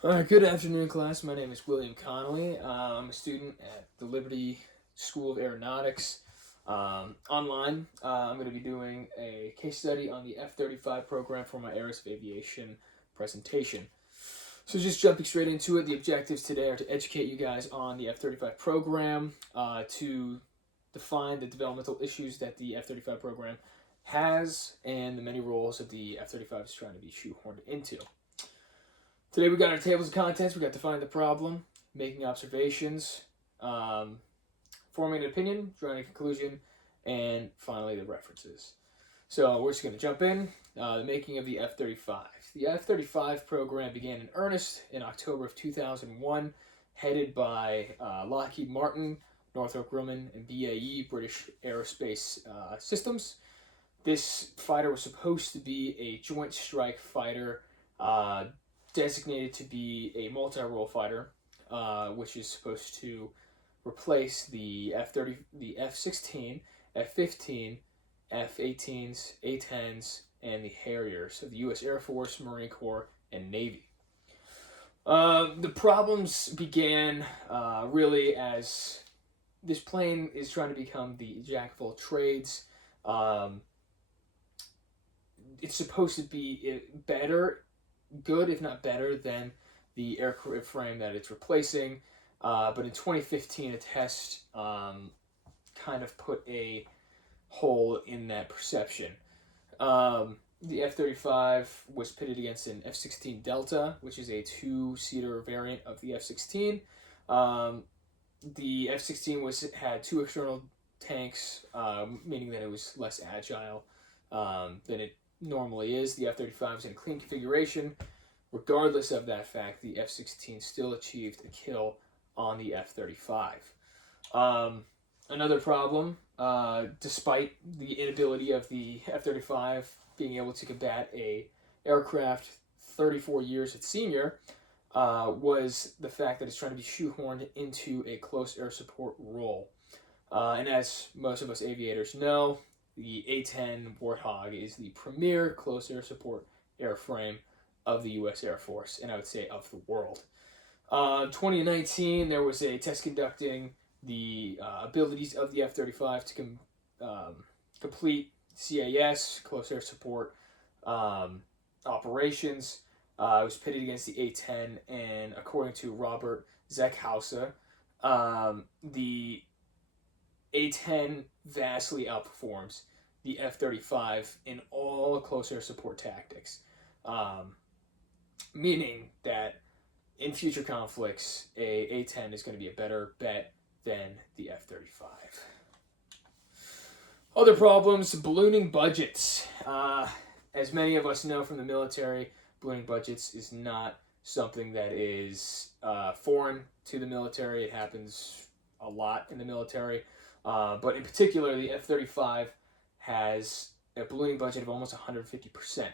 Good afternoon, class. My name is William Connolly. I'm a student at the Liberty School of Aeronautics. Online, I'm going to be doing a case study on the F-35 program for my Aviation presentation. So just jumping straight into it, the objectives today are to educate you guys on the F-35 program, to define the developmental issues that the F-35 program has, and the many roles that the F-35 is trying to be shoehorned into. Today we got our tables of contents. We got defining the problem, making observations, um, forming an opinion, drawing a conclusion, and finally the references. So we're just going to jump in. The making of the F-35. The F-35 program began in earnest in October of 2001, headed by Lockheed Martin, Northrop Grumman, and BAE, British Aerospace Systems. This fighter was supposed to be a joint strike fighter, designated to be a multi-role fighter, which is supposed to replace the F-30, the F-16, F-15, F-18s, A-10s, and the Harriers of the U.S. Air Force, Marine Corps, and Navy. The problems began really as this plane is trying to become the jack of all trades. It's supposed to be better, good if not better than the airframe that it's replacing. But in 2015, a test kind of put a hole in that perception. The F-35 was pitted against an F-16 Delta, which is a two-seater variant of the F-16. The F-16 had two external tanks, meaning that it was less agile than it normally is. The F-35 is in a clean configuration. Regardless of that fact, the F-16 still achieved a kill on the F-35. Another problem, despite the inability of the F-35 being able to combat a aircraft 34 years its senior, was the fact that it's trying to be shoehorned into a close air support role. And as most of us aviators know, the A-10 Warthog is the premier close air support airframe of the U.S. Air Force, and I would say of the world. 2019, there was a test conducting the abilities of the F-35 to complete CAS, close air support operations. It was pitted against the A-10, and according to Robert Zeckhauser, the A-10 vastly outperforms the F-35 in all close air support tactics, meaning that in future conflicts, a A-10 is going to be a better bet than the F-35. Other problems, ballooning budgets. As many of us know from the military, ballooning budgets is not something that is foreign to the military. It happens a lot in the military. But in particular, the F-35 has a ballooning budget of almost 150%.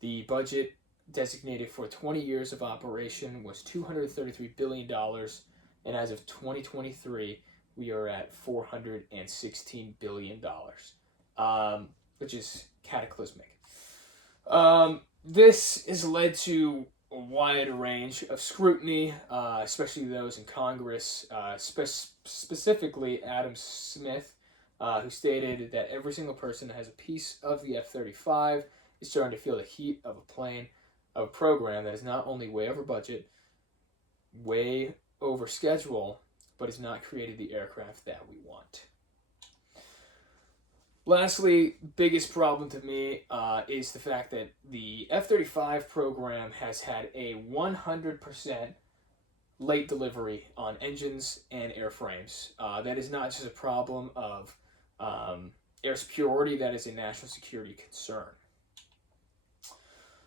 The budget designated for 20 years of operation was $233 billion, and as of 2023, we are at $416 billion, which is cataclysmic. This has led to a wide range of scrutiny, especially those in Congress, specifically Adam Smith, who stated that every single person that has a piece of the F-35 is starting to feel the heat of a program that is not only way over budget, way over schedule, but has not created the aircraft that we want. Lastly, biggest problem to me is the fact that the F-35 program has had a 100% late delivery on engines and airframes. That is not just a problem of air superiority, that is a national security concern.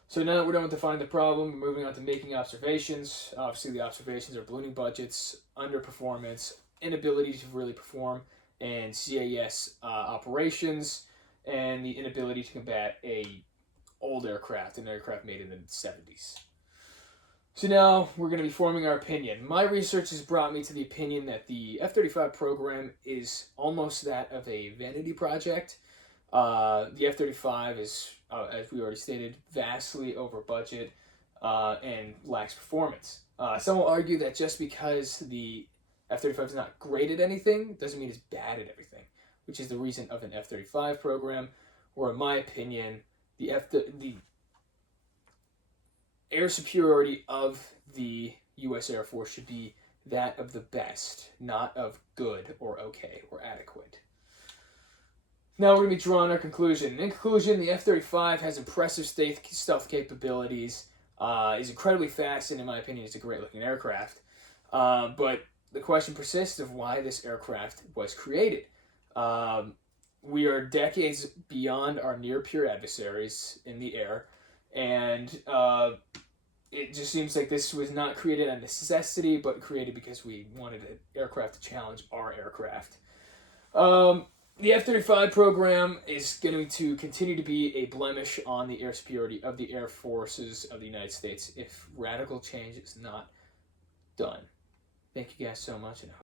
So now that we're done with defining the problem, we're moving on to making observations. Obviously, the observations are ballooning budgets, underperformance, inability to really perform and CAS operations, and the inability to combat an aircraft made in the 70s. So now we're going to be forming our opinion. My research has brought me to the opinion that the F-35 program is almost that of a vanity project. The F-35 is, as we already stated, vastly over budget. and lacks performance. Some will argue that just because the F-35 is not great at anything doesn't mean it's bad at everything, which is the reason of an F-35 program, or in my opinion, the air superiority of the U.S. Air Force should be that of the best, not of good or okay or adequate. Now we're going to be drawing our conclusion. In conclusion, the F-35 has impressive stealth capabilities, is incredibly fast, and in my opinion is a great looking aircraft. But the question persists of why this aircraft was created. We are decades beyond our near-peer adversaries in the air, and it just seems like this was not created out of necessity, but created because we wanted an aircraft to challenge our aircraft. The F-35 program is going to continue to be a blemish on the air superiority of the air forces of the United States if radical change is not done. Thank you guys so much, and